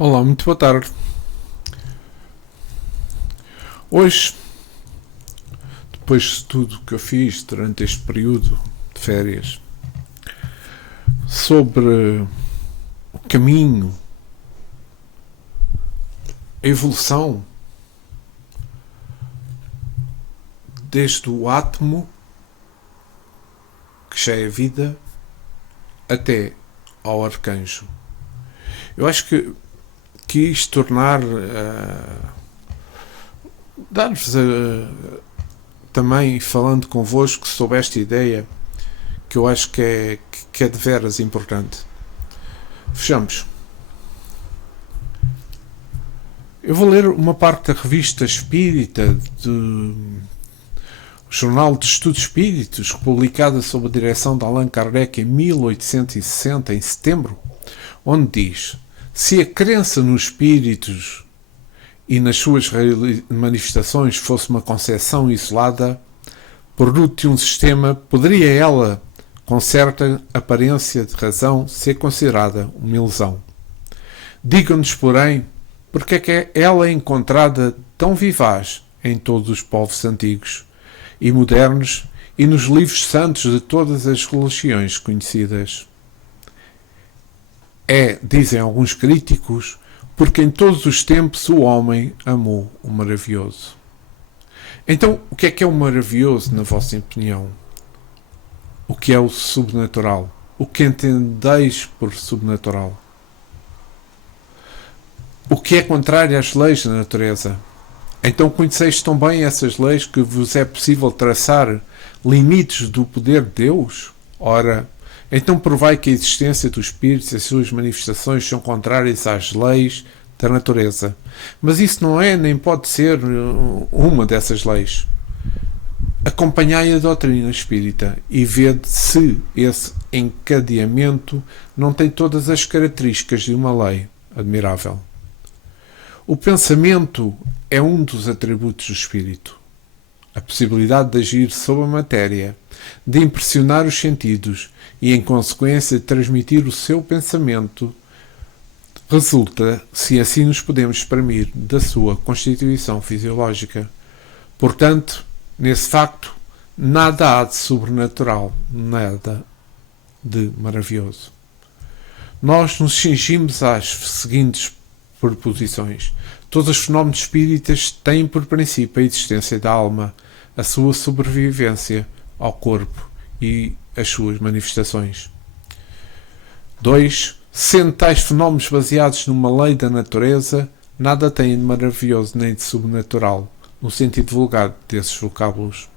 Olá, muito boa tarde. Hoje, depois de tudo que eu fiz durante este período de férias, sobre o caminho, a evolução, desde o átomo, que já é vida, até ao arcanjo. Eu acho que quis tornar, dar-vos também, falando convosco sobre esta ideia, que eu acho que é de veras importante. Fechamos. Eu vou ler uma parte da revista Espírita, do Jornal de Estudos Espíritos, publicada sob a direção de Allan Kardec em 1860, em setembro, onde diz: se a crença nos espíritos e nas suas manifestações fosse uma concepção isolada, produto de um sistema, poderia ela, com certa aparência de razão, ser considerada uma ilusão. Digam-nos, porém, porque é que ela é encontrada tão vivaz em todos os povos antigos e modernos e nos livros santos de todas as religiões conhecidas. É, dizem alguns críticos, porque em todos os tempos o homem amou o maravilhoso. Então, o que é o maravilhoso, na vossa opinião? O que é o subnatural? O que entendeis por subnatural? O que é contrário às leis da natureza? Então conheceis tão bem essas leis que vos é possível traçar limites do poder de Deus? Ora, então provai que a existência dos espíritos e as suas manifestações são contrárias às leis da natureza. Mas isso não é, nem pode ser uma dessas leis. Acompanhai a doutrina espírita e vede se esse encadeamento não tem todas as características de uma lei admirável. O pensamento é um dos atributos do espírito. A possibilidade de agir sobre a matéria, de impressionar os sentidos e, em consequência, de transmitir o seu pensamento, resulta, se assim nos podemos exprimir, da sua constituição fisiológica. Portanto, nesse facto, nada há de sobrenatural, nada de maravilhoso. Nós nos cingimos às seguintes proposições. Todos os fenómenos espíritas têm por princípio a existência da alma, a sua sobrevivência ao corpo e as suas manifestações. 2. Sendo tais fenómenos baseados numa lei da natureza, nada têm de maravilhoso nem de sobrenatural, no sentido vulgar desses vocábulos.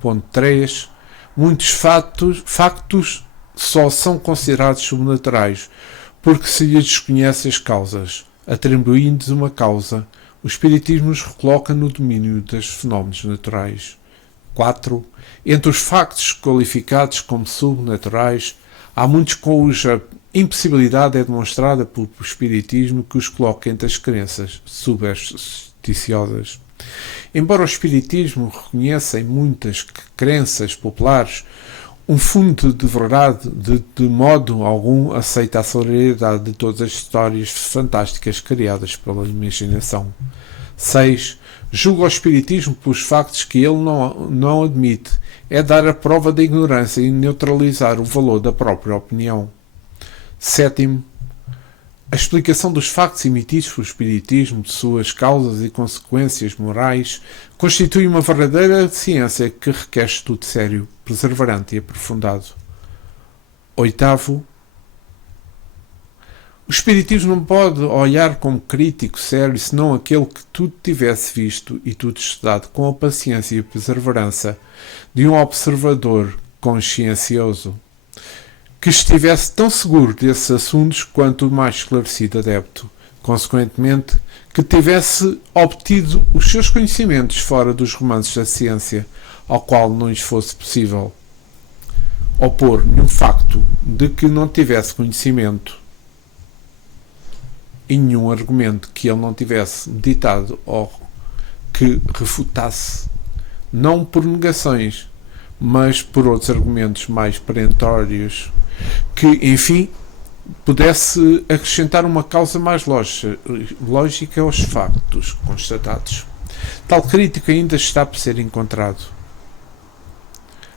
Ponto 3. Muitos factos só são considerados sobrenaturais porque se lhes desconhece as causas. Atribuindo-lhes uma causa, o Espiritismo nos recoloca no domínio dos fenómenos naturais. 4. Entre os factos qualificados como sobrenaturais, há muitos cuja impossibilidade é demonstrada pelo Espiritismo que os coloca entre as crenças supersticiosas. Embora o Espiritismo reconheça em muitas crenças populares um fundo de verdade, de modo algum aceita a solidariedade de todas as histórias fantásticas criadas pela imaginação. 6. Julga o Espiritismo pelos factos que ele não admite, é dar a prova da ignorância e neutralizar o valor da própria opinião. 7. A explicação dos factos emitidos pelo Espiritismo, de suas causas e consequências morais, constitui uma verdadeira ciência que requer estudo sério, perseverante e aprofundado. 8. O Espiritismo não pode olhar como crítico sério senão aquele que tudo tivesse visto e tudo estudado com a paciência e a perseverança de um observador consciencioso, que estivesse tão seguro desses assuntos quanto o mais esclarecido adepto, consequentemente, que tivesse obtido os seus conhecimentos fora dos romances da ciência, ao qual não lhes fosse possível opor nenhum facto de que não tivesse conhecimento e nenhum argumento que ele não tivesse meditado ou que refutasse, não por negações, mas por outros argumentos mais perentórios, que, enfim, pudesse acrescentar uma causa mais lógica aos factos constatados. Tal crítica ainda está por ser encontrado.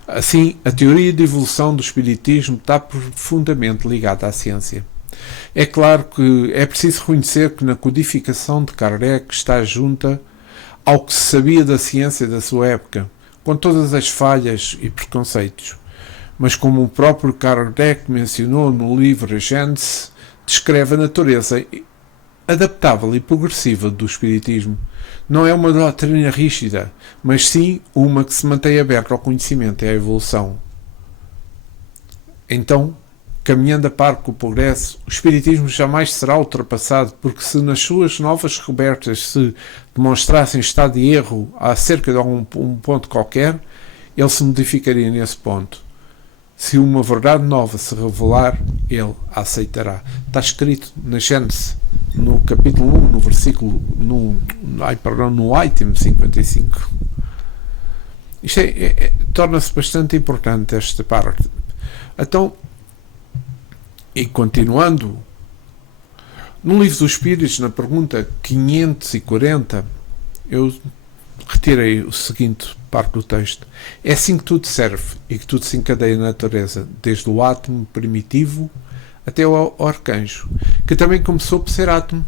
Assim, a teoria de evolução do espiritismo está profundamente ligada à ciência. É claro que é preciso reconhecer que na codificação de Kardec está junta ao que se sabia da ciência da sua época, com todas as falhas e preconceitos. Mas como o próprio Kardec mencionou no livro A Gênese, descreve a natureza adaptável e progressiva do espiritismo. Não é uma doutrina rígida, mas sim uma que se mantém aberta ao conhecimento e à evolução. Então, caminhando a par com o progresso, o espiritismo jamais será ultrapassado, porque se nas suas novas descobertas se demonstrassem estado de erro acerca de um ponto qualquer, ele se modificaria nesse ponto. Se uma verdade nova se revelar, ele a aceitará. Está escrito na Gênese, no capítulo 1, no versículo, no item 55. Isto torna-se bastante importante, esta parte. Então, e continuando, no Livro dos Espíritos, na pergunta 540, eu retirei o seguinte parte do texto. É assim que tudo serve e que tudo se encadeia na natureza, desde o átomo primitivo até o arcanjo, que também começou por ser átomo.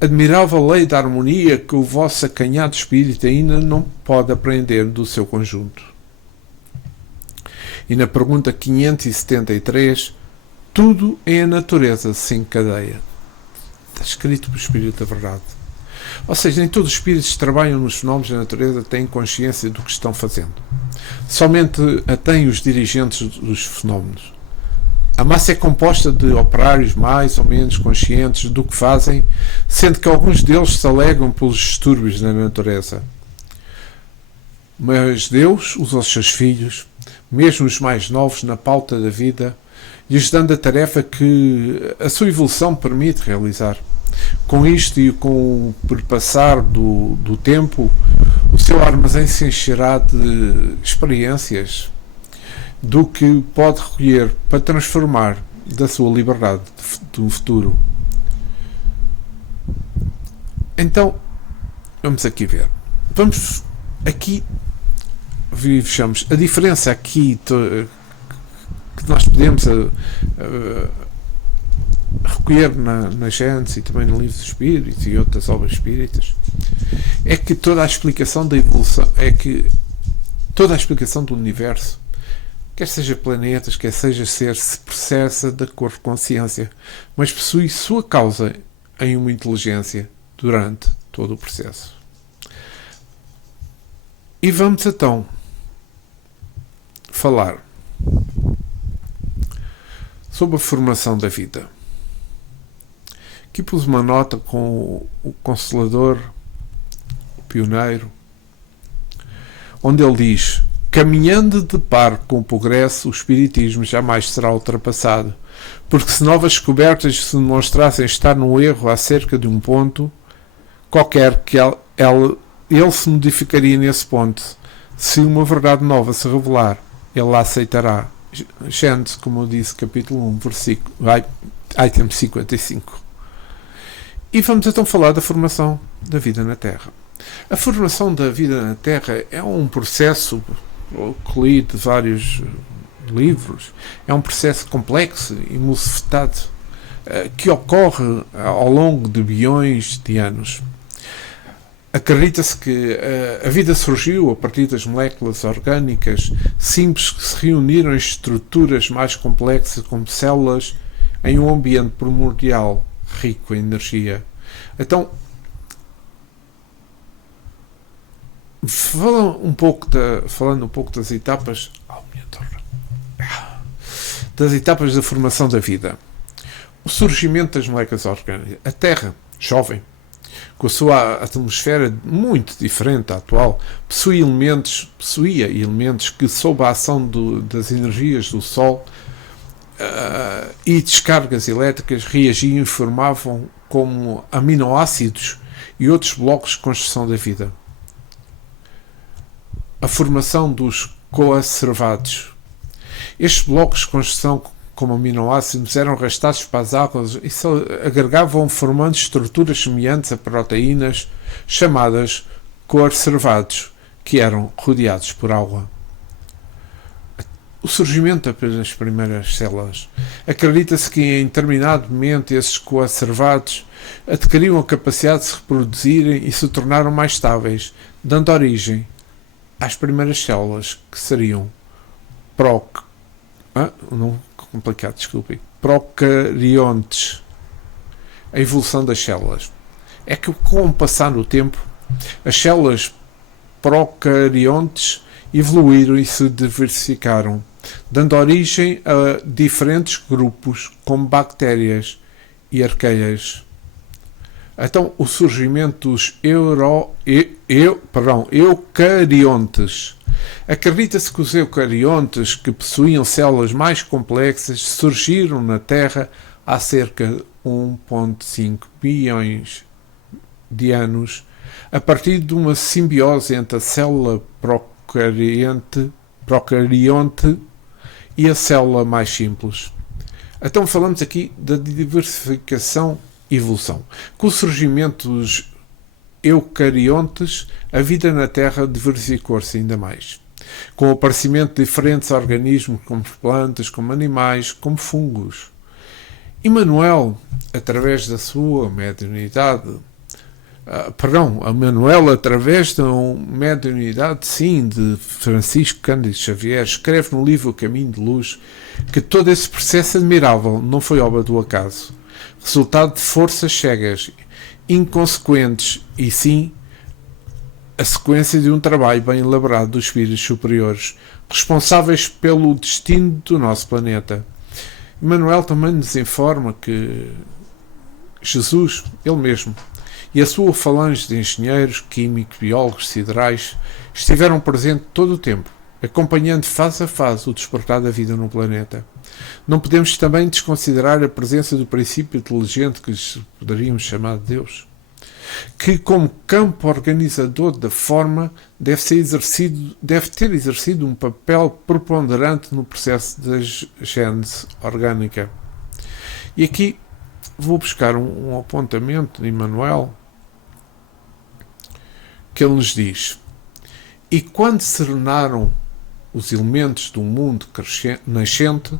Admirável lei da harmonia que o vosso acanhado espírito ainda não pode apreender do seu conjunto. E na pergunta 573, tudo em a natureza se encadeia. Está escrito pelo Espírito da Verdade. Ou seja, nem todos os espíritos que trabalham nos fenómenos da natureza têm consciência do que estão fazendo. Somente a têm os dirigentes dos fenómenos. A massa é composta de operários mais ou menos conscientes do que fazem, sendo que alguns deles se alegam pelos distúrbios da natureza. Mas Deus usa os seus filhos, mesmo os mais novos, na pauta da vida, lhes dando a tarefa que a sua evolução permite realizar. Com isto e com o perpassar do tempo, o seu armazém se encherá de experiências do que pode recolher para transformar da sua liberdade do futuro. Então, vamos aqui ver. Vamos aqui, vejamos, a diferença aqui que nós podemos recolher na Gênese e também no Livro dos Espíritos e outras obras espíritas, é que toda a explicação da evolução, toda a explicação do universo, quer seja planetas, quer seja ser, se processa de acordo com a ciência, mas possui sua causa em uma inteligência durante todo o processo. E vamos então falar sobre a formação da vida. Aqui pus uma nota com o Consolador, o pioneiro, onde ele diz: caminhando de par com o progresso, o espiritismo jamais será ultrapassado, porque se novas descobertas se demonstrassem estar no erro acerca de um ponto qualquer, que ele se modificaria nesse ponto. Se uma verdade nova se revelar, ele a aceitará. Gênese, como eu disse, capítulo 1, versículo, item 55. E vamos então falar da formação da vida na Terra. A formação da vida na Terra é um processo, que li de vários livros, é um processo complexo e multifacetado que ocorre ao longo de bilhões de anos. Acredita-se que a vida surgiu a partir das moléculas orgânicas simples que se reuniram em estruturas mais complexas como células em um ambiente primordial rico em energia. Então, falando um pouco das etapas da formação da vida. O surgimento das moléculas orgânicas. A Terra, jovem, com a sua atmosfera muito diferente da atual, possuía elementos que, sob a ação das energias do Sol e descargas elétricas, reagiam e formavam como aminoácidos e outros blocos de construção da vida. A formação dos coacervados. Estes blocos de construção como aminoácidos, eram arrastados para as águas e se agregavam formando estruturas semelhantes a proteínas chamadas coacervados, que eram rodeados por água. O surgimento das primeiras células. Acredita-se que em determinado momento esses coacervados adquiriram a capacidade de se reproduzirem e se tornaram mais estáveis, dando origem às primeiras células, que seriam procariontes. A evolução das células. É que com o passar do tempo, as células procariontes evoluíram e se diversificaram, dando origem a diferentes grupos, como bactérias e arqueias. Então, o surgimento dos eucariontes. Acredita-se que os eucariontes, que possuíam células mais complexas, surgiram na Terra há cerca de 1,5 bilhões de anos, a partir de uma simbiose entre a célula procarionte e a célula mais simples. Então falamos aqui da diversificação e evolução. Com o surgimento dos eucariontes, a vida na Terra diversificou-se ainda mais. Com o aparecimento de diferentes organismos, como plantas, como animais, como fungos. Emmanuel, através da sua mediunidade, através da mediunidade, sim, de Francisco Cândido Xavier, escreve no livro O Caminho de Luz que todo esse processo admirável não foi obra do acaso, resultado de forças cegas, inconsequentes, e sim a sequência de um trabalho bem elaborado dos espíritos superiores, responsáveis pelo destino do nosso planeta. Emmanuel também nos informa que Jesus, ele mesmo, e a sua falange de engenheiros, químicos, biólogos, siderais, estiveram presentes todo o tempo, acompanhando fase a fase o despertar da vida no planeta. Não podemos também desconsiderar a presença do princípio inteligente que poderíamos chamar de Deus, que, como campo organizador da forma, deve ter exercido um papel preponderante no processo da gênese orgânica. E aqui vou buscar um apontamento de Emmanuel, que ele nos diz: e quando se ordenaram os elementos do mundo nascente,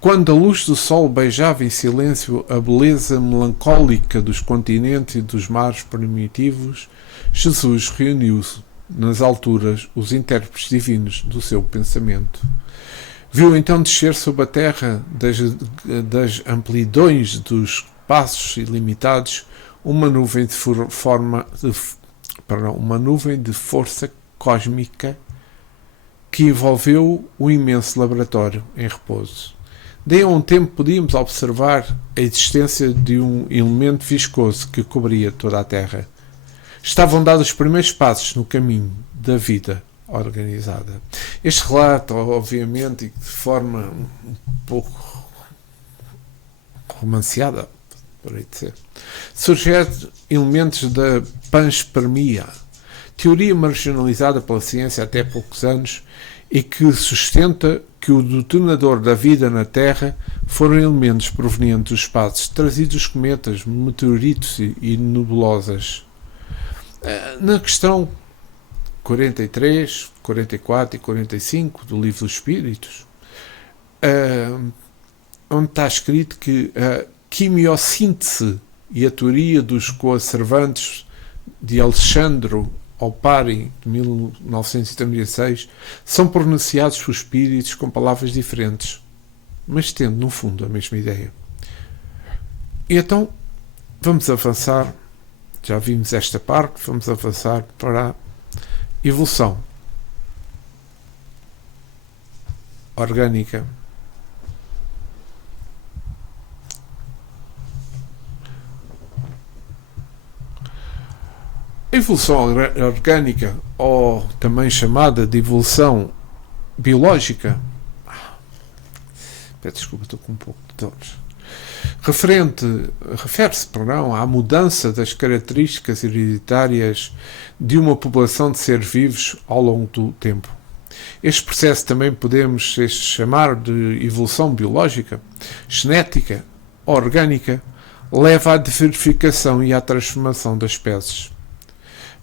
quando a luz do sol beijava em silêncio a beleza melancólica dos continentes e dos mares primitivos, Jesus reuniu nas alturas os intérpretes divinos do seu pensamento. Viu então descer sobre a terra das amplidões dos espaços ilimitados uma nuvem de força cósmica que envolveu o imenso laboratório em repouso. Daí a um tempo podíamos observar a existência de um elemento viscoso que cobria toda a Terra. Estavam dados os primeiros passos no caminho da vida organizada. Este relato, obviamente, e de forma um pouco romanceada, por aí dizer, sugere elementos da panspermia, teoria marginalizada pela ciência até poucos anos e que sustenta que o detonador da vida na Terra foram elementos provenientes dos espaços trazidos dos cometas, meteoritos e nebulosas. Na questão 43, 44 e 45 do Livro dos Espíritos, onde está escrito que a quimiossíntese e a teoria dos coacervantes de Alexandro Opari, de 1936, são pronunciados por espíritos com palavras diferentes, mas tendo, no fundo, a mesma ideia. E então, vamos avançar, já vimos esta parte, vamos avançar para a evolução orgânica. A evolução orgânica, ou também chamada de evolução biológica, peço desculpa, estou com um pouco de dores, refere-se à mudança das características hereditárias de uma população de seres vivos ao longo do tempo. Este processo também podemos chamar de evolução biológica, genética, orgânica, leva à diversificação e à transformação das espécies.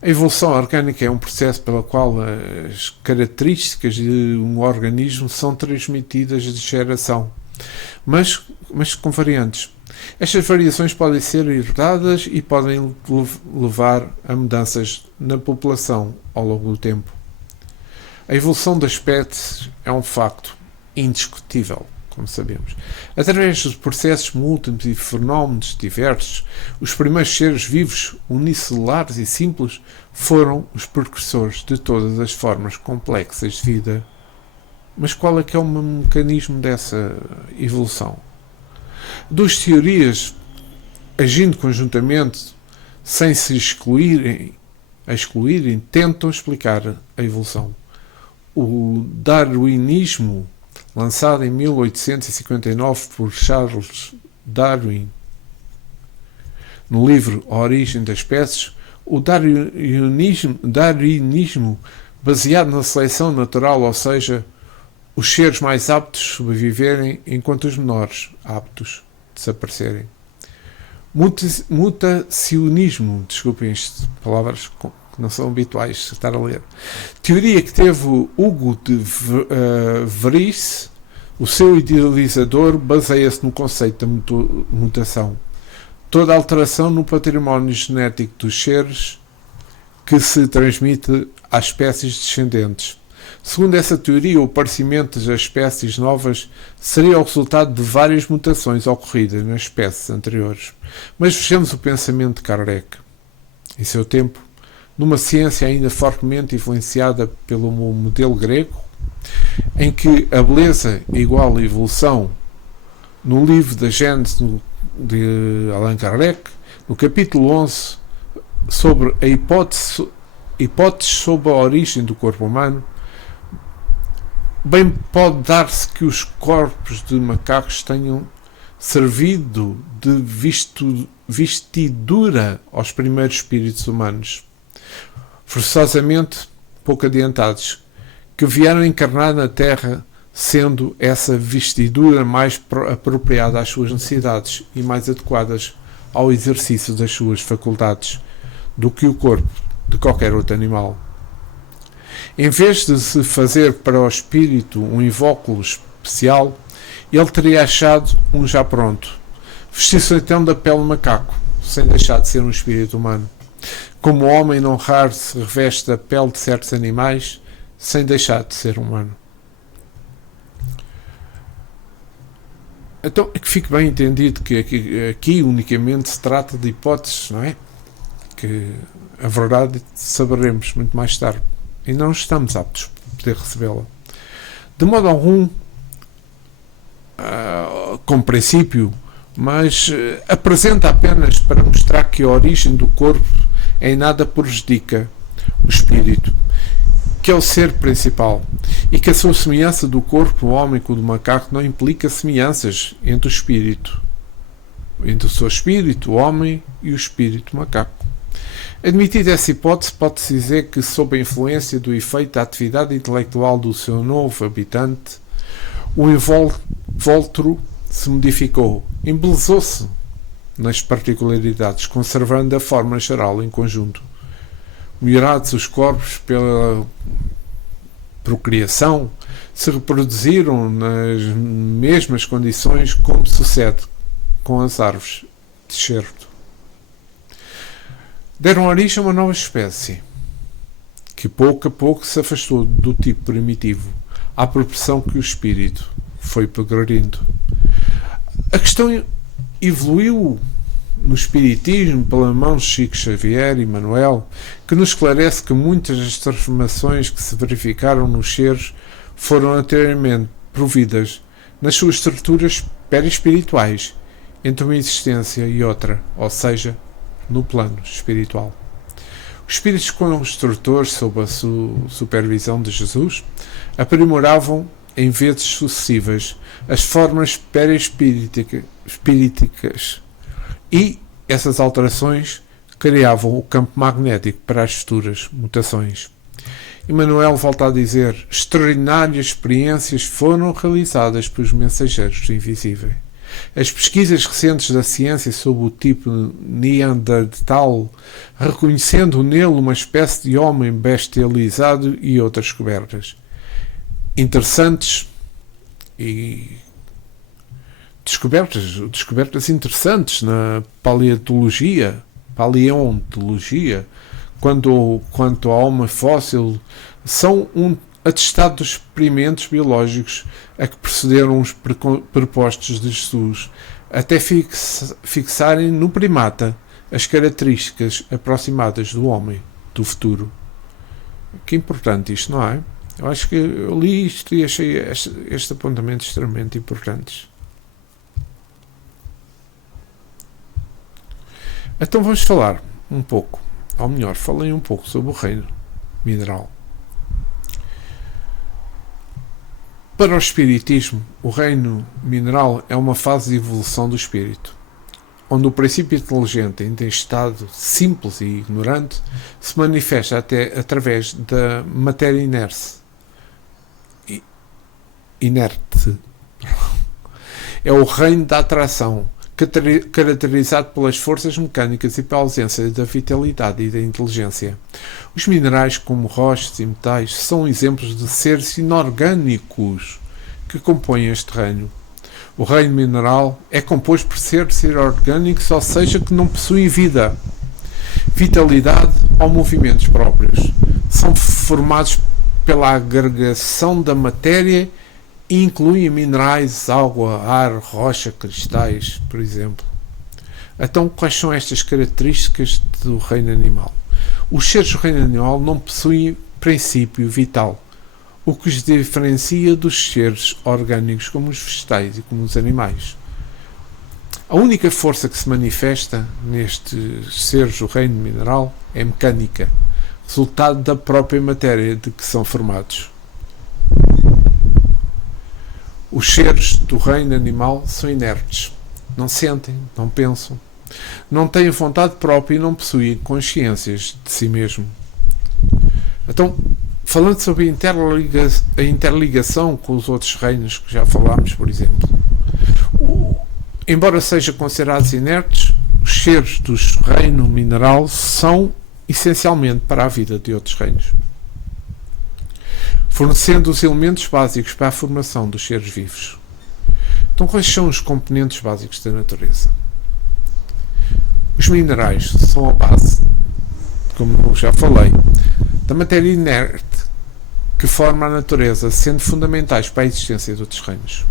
A evolução orgânica é um processo pelo qual as características de um organismo são transmitidas de geração, mas com variantes. Estas variações podem ser herdadas e podem levar a mudanças na população ao longo do tempo. A evolução das espécies é um facto indiscutível, como sabemos. Através dos processos múltiplos e fenómenos diversos, os primeiros seres vivos, unicelulares e simples, foram os precursores de todas as formas complexas de vida. Mas qual é que é o mecanismo dessa evolução? Duas teorias, agindo conjuntamente, sem se excluírem, tentam explicar a evolução. O darwinismo, lançado em 1859 por Charles Darwin, no livro A Origem das Espécies, o darwinismo baseado na seleção natural, ou seja, os seres mais aptos sobreviverem enquanto os menores aptos desaparecerem. Mutacionismo, desculpem estas palavras que não são habituais de estar a ler. Teoria que teve Hugo de Vries, o seu idealizador, baseia-se no conceito da mutação. Toda alteração no património genético dos seres que se transmite às espécies descendentes. Segundo essa teoria, o aparecimento das espécies novas seria o resultado de várias mutações ocorridas nas espécies anteriores. Mas vejamos o pensamento de Kardec. Em seu tempo, numa ciência ainda fortemente influenciada pelo modelo grego, em que a beleza é igual à evolução, no livro da Gênese de Allan Kardec, no capítulo 11, sobre a hipótese sobre a origem do corpo humano, bem pode dar-se que os corpos de macacos tenham servido de vestidura aos primeiros espíritos humanos, forçosamente pouco adiantados, que vieram encarnar na Terra, sendo essa vestidura mais apropriada às suas necessidades e mais adequadas ao exercício das suas faculdades do que o corpo de qualquer outro animal. Em vez de se fazer para o espírito um invólucro especial, ele teria achado um já pronto. Vestiu-se então da pele de macaco, sem deixar de ser um espírito humano. Como o homem não raro se reveste da pele de certos animais, sem deixar de ser humano. Então, que fique bem entendido que aqui unicamente se trata de hipóteses, não é? Que a verdade saberemos muito mais tarde. E não estamos aptos a poder recebê-la. De modo algum, com princípio, mas apresenta apenas para mostrar que a origem do corpo em nada prejudica o espírito, que é o ser principal, e que a sua semelhança do corpo, o homem, com o do macaco, não implica semelhanças entre o espírito, entre o seu espírito, o homem, e o espírito macaco. Admitida essa hipótese, pode-se dizer que, sob a influência do efeito da atividade intelectual do seu novo habitante, o invólucro se modificou, embelezou-se nas particularidades, conservando a forma geral em conjunto. Melhorados os corpos pela procriação, se reproduziram nas mesmas condições como sucede com as árvores de certo. Deram origem a uma nova espécie, que pouco a pouco se afastou do tipo primitivo, à proporção que o espírito foi progredindo. A questão evoluiu no Espiritismo pela mão de Chico Xavier e Manuel, que nos esclarece que muitas das transformações que se verificaram nos seres foram anteriormente providas nas suas estruturas perispirituais entre uma existência e outra, ou seja, no plano espiritual. Os espíritos construtores, sob a supervisão de Jesus, aprimoravam em vezes sucessivas as formas perispíriticas, e essas alterações criavam o campo magnético para as futuras mutações. Emmanuel volta a dizer: extraordinárias experiências foram realizadas pelos mensageiros do invisível. As pesquisas recentes da ciência sobre o tipo Neandertal, reconhecendo nele uma espécie de homem bestializado, e outras descobertas interessantes e descobertas interessantes na paleontologia, quanto ao homem fóssil, são um atestado dos experimentos biológicos a que precederam os prepostos de Jesus, até fixarem no primata as características aproximadas do homem do futuro. Que importante isto, não é? Eu acho que eu li isto e achei este apontamento extremamente importantes. Então vamos falar um pouco, ou melhor, falei um pouco sobre o reino mineral. Para o espiritismo, o reino mineral é uma fase de evolução do espírito, onde o princípio inteligente, em estado simples e ignorante, se manifesta até através da matéria inerte. É o reino da atração, caracterizado pelas forças mecânicas e pela ausência da vitalidade e da inteligência. Os minerais, como rochas e metais, são exemplos de seres inorgânicos que compõem este reino. O reino mineral é composto por seres orgânicos, ou seja, que não possuem vida, vitalidade ou movimentos próprios. São formados pela agregação da matéria e incluem minerais, água, ar, rocha, cristais, por exemplo. Então, quais são estas características do reino animal? Os seres do reino animal não possuem princípio vital, o que os diferencia dos seres orgânicos, como os vegetais e como os animais. A única força que se manifesta nestes seres do reino mineral é mecânica, resultado da própria matéria de que são formados. Os seres do reino animal são inertes, não sentem, não pensam, não têm vontade própria e não possuem consciências de si mesmo. Então, falando sobre a interligação com os outros reinos que já falámos, por exemplo, embora sejam considerados inertes, os seres do reino mineral são essencialmente para a vida de outros reinos, fornecendo os elementos básicos para a formação dos seres vivos. Então, quais são os componentes básicos da natureza? Os minerais são a base, como já falei, da matéria inerte que forma a natureza, sendo fundamentais para a existência de outros reinos.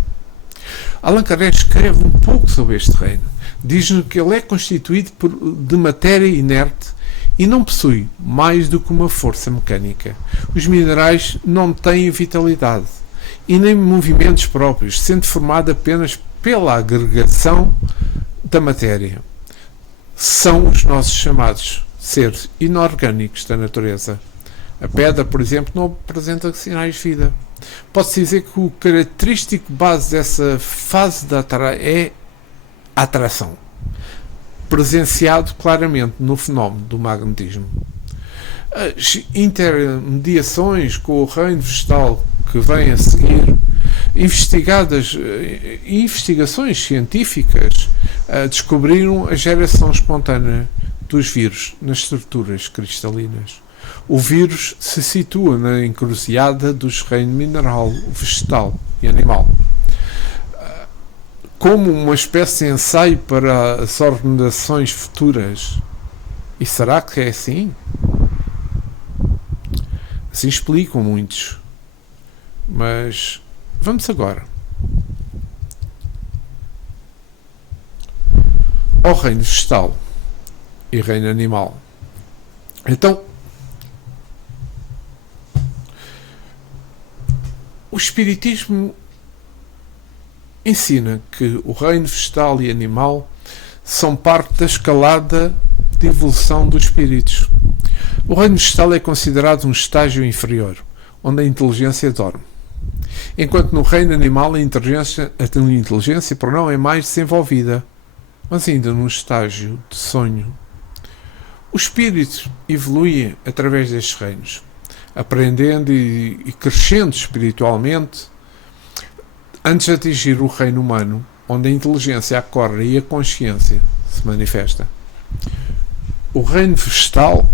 Allan Kardec escreve um pouco sobre este reino. Diz-nos que ele é constituído de matéria inerte e não possui mais do que uma força mecânica. Os minerais não têm vitalidade e nem movimentos próprios, sendo formado apenas pela agregação da matéria. São os nossos chamados seres inorgânicos da natureza. A pedra, por exemplo, não apresenta sinais de vida. Pode-se dizer que o característico base dessa fase é a atração, presenciado claramente no fenómeno do magnetismo. As intermediações com o reino vegetal que vem a seguir, investigações científicas descobriram a geração espontânea dos vírus nas estruturas cristalinas. O vírus se situa na encruzilhada dos reinos mineral, vegetal e animal, como uma espécie de ensaio para as ordenações futuras. E será que é assim? Assim explicam muitos. Mas vamos agora ao reino vegetal e reino animal. Então, o Espiritismo ensina que o reino vegetal e animal são parte da escalada de evolução dos espíritos. O reino vegetal é considerado um estágio inferior, onde a inteligência dorme. Enquanto no reino animal a inteligência por não é mais desenvolvida, mas ainda num estágio de sonho. O espírito evolui através destes reinos. aprendendo e crescendo espiritualmente, antes de atingir o reino humano, onde a inteligência acorda e a consciência se manifesta. O reino vegetal,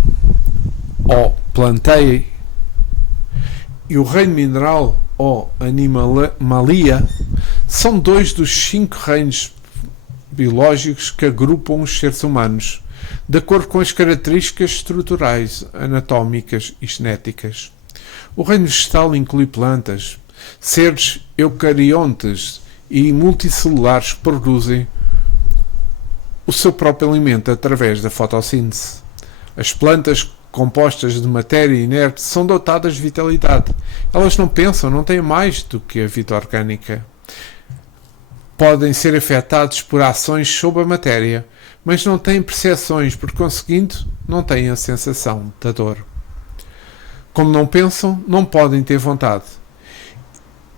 ou plantae, e o reino mineral, ou animalia, são 2 dos 5 reinos biológicos que agrupam os seres humanos, de acordo com as características estruturais, anatómicas e genéticas. O reino vegetal inclui plantas, seres eucariontes e multicelulares que produzem o seu próprio alimento através da fotossíntese. As plantas compostas de matéria inerte são dotadas de vitalidade. Elas não pensam, não têm mais do que a vida orgânica. Podem ser afetados por ações sobre a matéria, mas não têm percepções, por conseguinte, não têm a sensação da dor. Como não pensam, não podem ter vontade.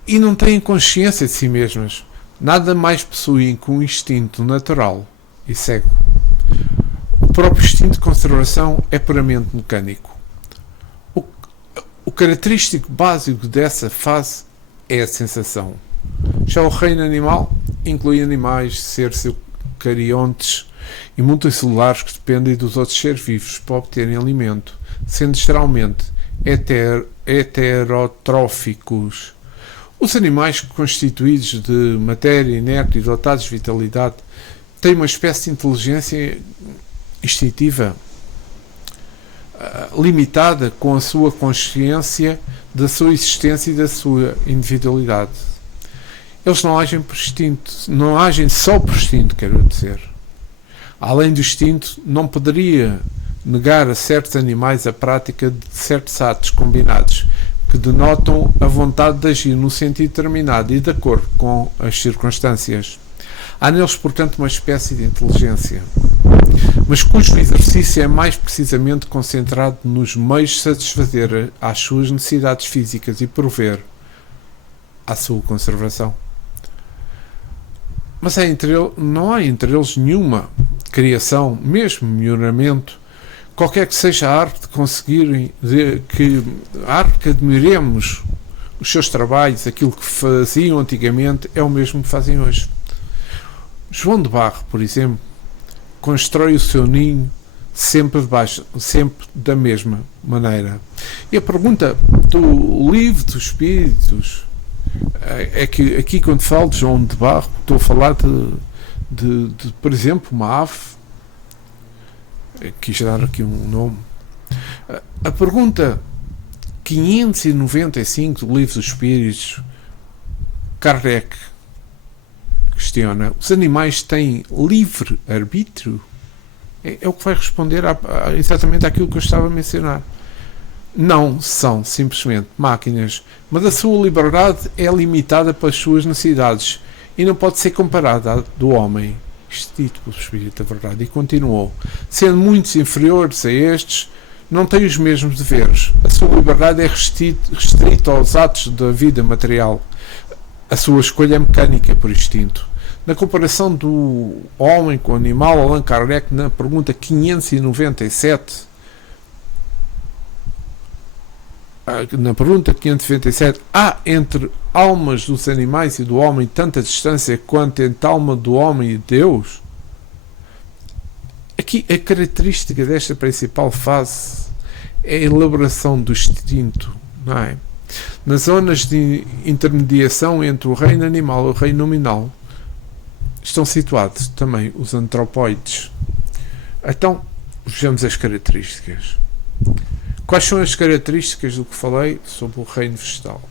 E não têm consciência de si mesmas. Nada mais possuem que um instinto natural e cego. O próprio instinto de conservação é puramente mecânico. O característico básico dessa fase é a sensação. Já o reino animal inclui animais, seres eucariontes e multicelulares que dependem dos outros seres vivos para obterem alimento, sendo geralmente heterotróficos. Os animais constituídos de matéria inerte e dotados de vitalidade têm uma espécie de inteligência instintiva limitada com a sua consciência da sua existência e da sua individualidade. Eles não agem por instinto, não agem só por instinto, quero dizer. Além do instinto, não poderia negar a certos animais a prática de certos atos combinados que denotam a vontade de agir num sentido determinado e de acordo com as circunstâncias. Há neles, portanto, uma espécie de inteligência, mas cujo exercício é mais precisamente concentrado nos meios de satisfazer às suas necessidades físicas e prover à sua conservação. Mas não há entre eles nenhuma criação, mesmo melhoramento, qualquer que seja a arte de conseguirem, a arte que admiremos os seus trabalhos, aquilo que faziam antigamente, é o mesmo que fazem hoje. João de Barro, por exemplo, constrói o seu ninho sempre da mesma maneira. E a pergunta do livro dos Espíritos é que aqui, quando falo de João de Barro, estou a falar de por exemplo, uma ave. Quis dar aqui um nome. A pergunta 595 do livro dos Espíritos, Kardec questiona: os animais têm livre arbítrio? É o que vai responder exatamente àquilo que eu estava a mencionar. Não são simplesmente máquinas, mas a sua liberdade é limitada pelas suas necessidades e não pode ser comparada à do homem. Isto dito pelo Espírito da Verdade. E continuou: sendo muitos inferiores a estes, não têm os mesmos deveres. A sua liberdade é restrita aos atos da vida material. A sua escolha é mecânica, por instinto. Na comparação do homem com o animal, Allan Kardec, na pergunta 597, há entre almas dos animais e do homem tanta distância quanto entre a alma do homem e Deus? Aqui a característica desta principal fase é a elaboração do instinto, não é? Nas zonas de intermediação entre o reino animal e o reino nominal estão situados também os antropóides. Então, vejamos as características. Quais são as características do que falei sobre o reino vegetal?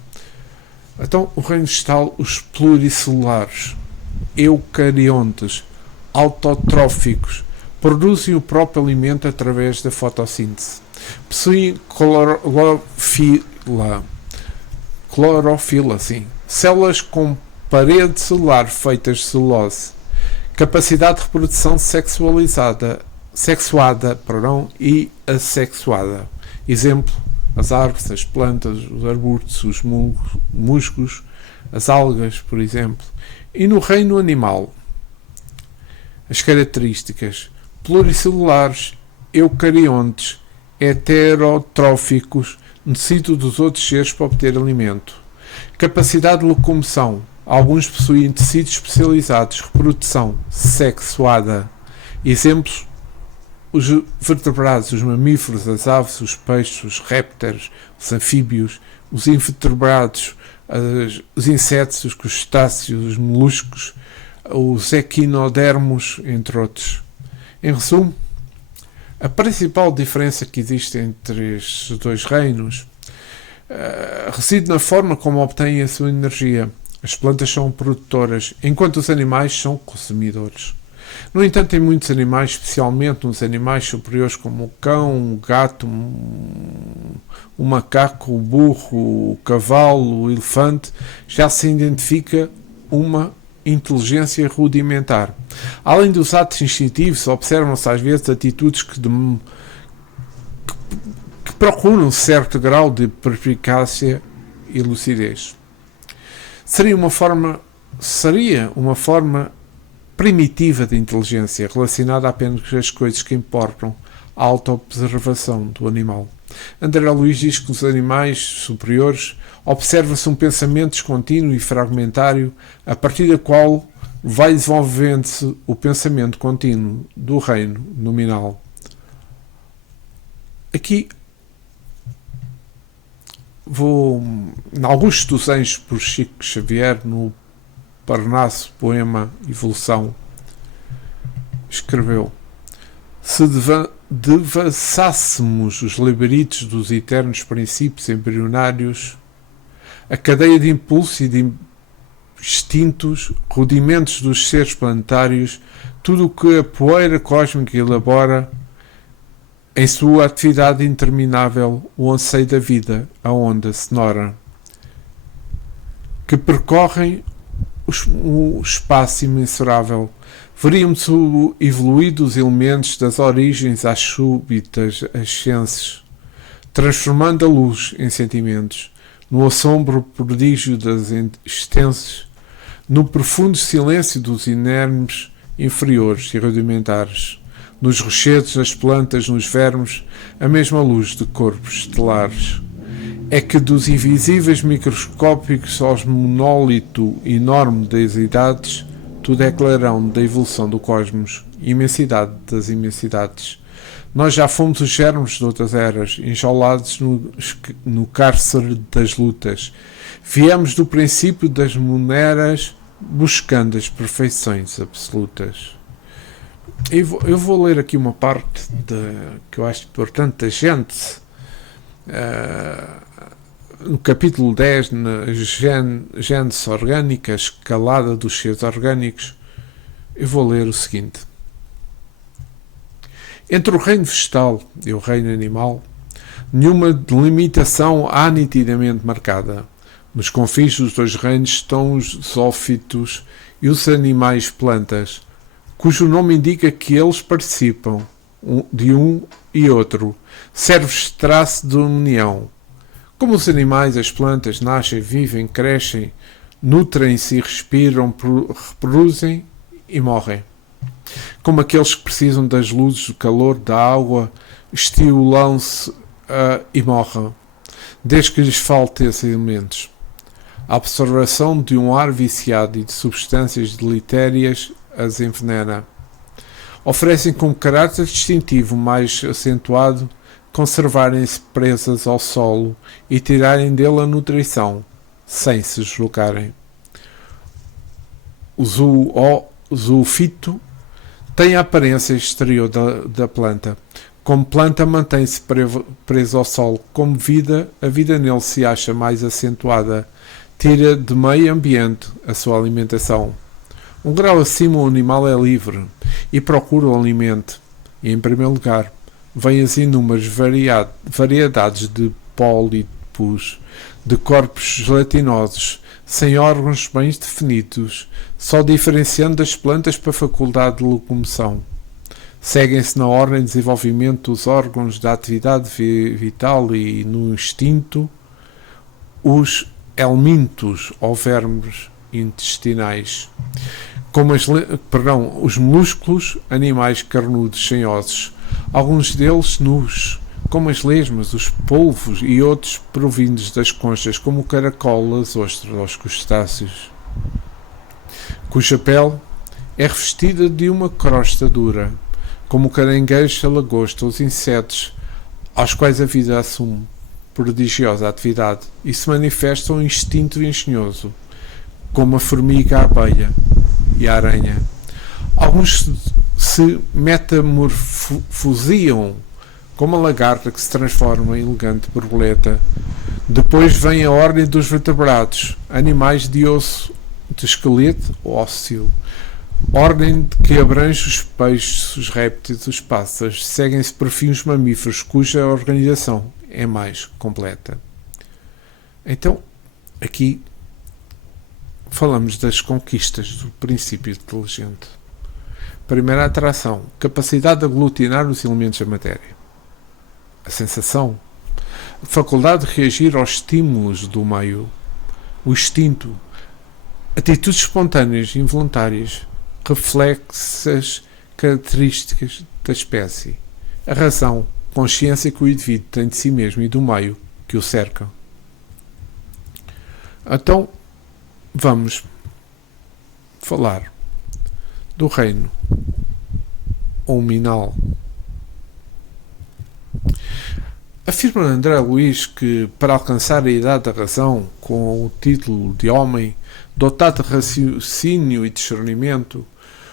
Então, o reino vegetal, os pluricelulares, eucariontes, autotróficos, produzem o próprio alimento através da fotossíntese. Possuem clorofila, sim. Células com parede celular feitas de celulose. Capacidade de reprodução sexuada e assexuada. Exemplo: as árvores, as plantas, os arbustos, os musgos, as algas, por exemplo. E no reino animal, as características: pluricelulares, eucariontes, heterotróficos, necessitam dos outros seres para obter alimento. Capacidade de locomoção. Alguns possuem tecidos especializados. Reprodução sexuada. Exemplos: os vertebrados, os mamíferos, as aves, os peixes, os répteis, os anfíbios, os invertebrados, os insetos, os crustáceos, os moluscos, os equinodermos, entre outros. Em resumo, a principal diferença que existe entre estes dois reinos reside na forma como obtêm a sua energia. As plantas são produtoras, enquanto os animais são consumidores. No entanto, em muitos animais, especialmente nos animais superiores como o cão, o gato, o macaco, o burro, o cavalo, o elefante, já se identifica uma inteligência rudimentar. Além dos atos instintivos, observam-se às vezes atitudes que procuram certo grau de perspicácia e lucidez. Seria uma forma primitiva de inteligência, relacionada apenas com as coisas que importam, a autoobservação do animal. André Luiz diz que nos animais superiores observa-se um pensamento descontínuo e fragmentário, a partir da qual vai desenvolvendo-se o pensamento contínuo do reino nominal. Aqui vou, em alguns dos anjos por Chico Xavier, no Parnaso, poema Evolução, escreveu: se devassássemos os labiritos dos eternos princípios embrionários, a cadeia de impulsos e de instintos, rudimentos dos seres planetários, tudo o que a poeira cósmica elabora, em sua atividade interminável, o anseio da vida, a onda sonora, que percorrem o espaço imensurável, veríamos o evoluir dos elementos das origens às súbitas ascensos, transformando a luz em sentimentos, no assombro prodígio das existências, no profundo silêncio dos inermes inferiores e rudimentares, nos rochedos, nas plantas, nos vermes, a mesma luz de corpos estelares. É que dos invisíveis microscópicos aos monólito enorme das idades, tudo é clarão da evolução do cosmos, imensidade das imensidades. Nós já fomos os germes de outras eras, enjaulados no cárcere das lutas. Viemos do princípio das moneras, buscando as perfeições absolutas. Eu vou ler aqui uma parte que eu acho importante da Gênese, no capítulo 10, na Gênese orgânica, a escalada dos seres orgânicos. Eu vou ler o seguinte: entre o reino vegetal e o reino animal, nenhuma delimitação há nitidamente marcada. Nos confins dos dois reinos estão os zoófitos e os animais plantas, cujo nome indica que eles participam de um e outro, serve-se de traço de união. Como os animais, as plantas nascem, vivem, crescem, nutrem-se e respiram, reproduzem e morrem. Como aqueles que precisam das luzes, do calor, da água, estimulam-se e morrem, desde que lhes falte esses elementos. A observação de um ar viciado e de substâncias deletérias as envenena. Oferecem como caráter distintivo mais acentuado conservarem-se presas ao solo e tirarem dele a nutrição, sem se deslocarem. O zoofito tem a aparência exterior da planta. Como planta, mantém-se preso ao solo. Como vida, a vida nele se acha mais acentuada. Tira de meio ambiente a sua alimentação. Um grau acima, o animal é livre e procura o alimento. E, em primeiro lugar, vêm as inúmeras variedades de pólipos, de corpos gelatinosos, sem órgãos bem definidos, só diferenciando das plantas para a faculdade de locomoção. Seguem-se na ordem de desenvolvimento dos órgãos da atividade vital e, no instinto, os helmintos ou vermes intestinais, como os músculos, animais carnudos sem ossos, alguns deles nus, como as lesmas, os polvos e outros provindos das conchas, como o caracol, as ostras ou os crustáceos, cuja pele é revestida de uma crosta dura, como o caranguejo, a lagosta, os insetos, aos quais a vida assume prodigiosa atividade e se manifesta um instinto engenhoso, como a formiga, a abelha e a aranha. Alguns se metamorfosiam, como a lagarta que se transforma em elegante borboleta. Depois vem a ordem dos vertebrados, animais de osso, de esqueleto ou ósseo. Ordem que abrange os peixes, os répteis, os pássaros. Seguem-se por fim os mamíferos, cuja organização é mais completa. Então, aqui falamos das conquistas do princípio inteligente. Primeira atração, capacidade de aglutinar os elementos da matéria. A sensação, a faculdade de reagir aos estímulos do meio. O instinto, atitudes espontâneas e involuntárias, reflexas características da espécie. A razão, consciência que o indivíduo tem de si mesmo e do meio que o cerca. Então, vamos falar do reino hominal. Afirma André Luiz que, para alcançar a idade da razão, com o título de homem, dotado de raciocínio e discernimento,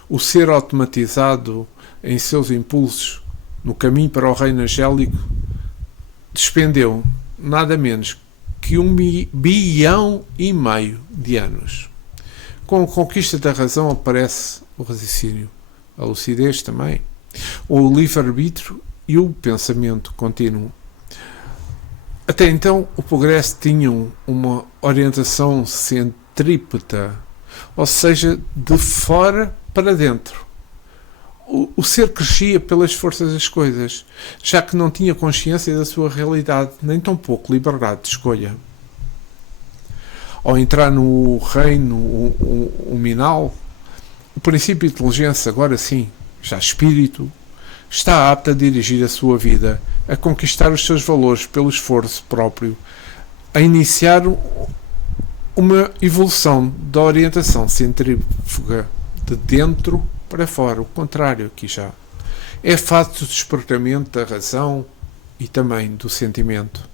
o ser automatizado em seus impulsos, no caminho para o reino angélico, despendeu nada menos que 1,5 bilhão de anos. Com a conquista da razão aparece o raciocínio, a lucidez também, o livre-arbítrio e o pensamento contínuo. Até então, o progresso tinha uma orientação centrípeta, ou seja, de fora para dentro. O ser crescia pelas forças das coisas, já que não tinha consciência da sua realidade, nem tampouco liberdade de escolha. Ao entrar no reino hominal, o princípio de inteligência, agora sim, já espírito, está apto a dirigir a sua vida, a conquistar os seus valores pelo esforço próprio, a iniciar uma evolução da orientação centrífuga de dentro para fora, o contrário aqui já. É fato do despertamento da razão e também do sentimento,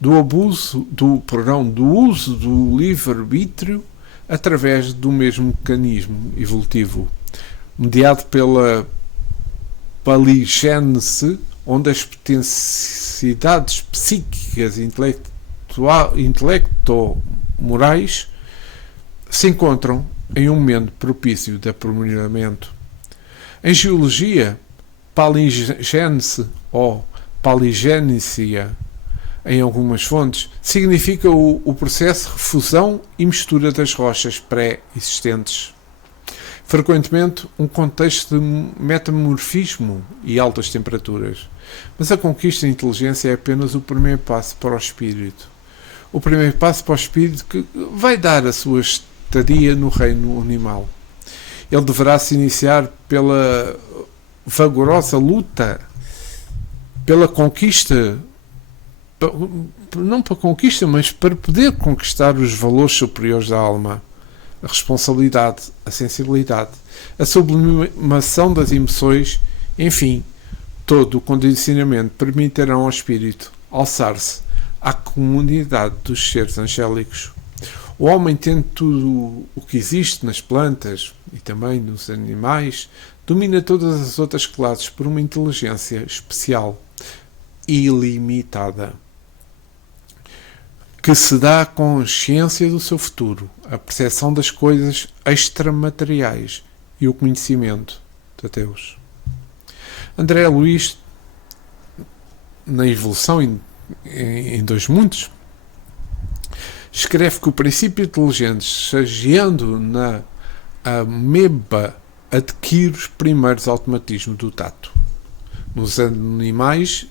do uso do livre-arbítrio através do mesmo mecanismo evolutivo, mediado pela paligênese, onde as potencialidades psíquicas e intelecto-morais se encontram em um momento propício de aprimoramento. Em geologia, paligênese ou paligênesia, em algumas fontes, significa o processo de refusão e mistura das rochas pré-existentes. Frequentemente, um contexto de metamorfismo e altas temperaturas. Mas a conquista da inteligência é apenas o primeiro passo para o espírito. O primeiro passo para o espírito que vai dar a sua estadia no reino animal. Ele deverá se iniciar pela vigorosa luta, pela conquista, não para conquista, mas para poder conquistar os valores superiores da alma, a responsabilidade, a sensibilidade, a sublimação das emoções, enfim, todo o condicionamento permitirão ao espírito alçar-se à comunidade dos seres angélicos. O homem, tendo tudo o que existe nas plantas e também nos animais, domina todas as outras classes por uma inteligência especial, ilimitada, que se dá a consciência do seu futuro, a percepção das coisas extramateriais e o conhecimento de Deus. André Luiz, na Evolução em Dois Mundos, escreve que o princípio inteligente, estagiando na ameba, adquire os primeiros automatismos do tato. Nos animais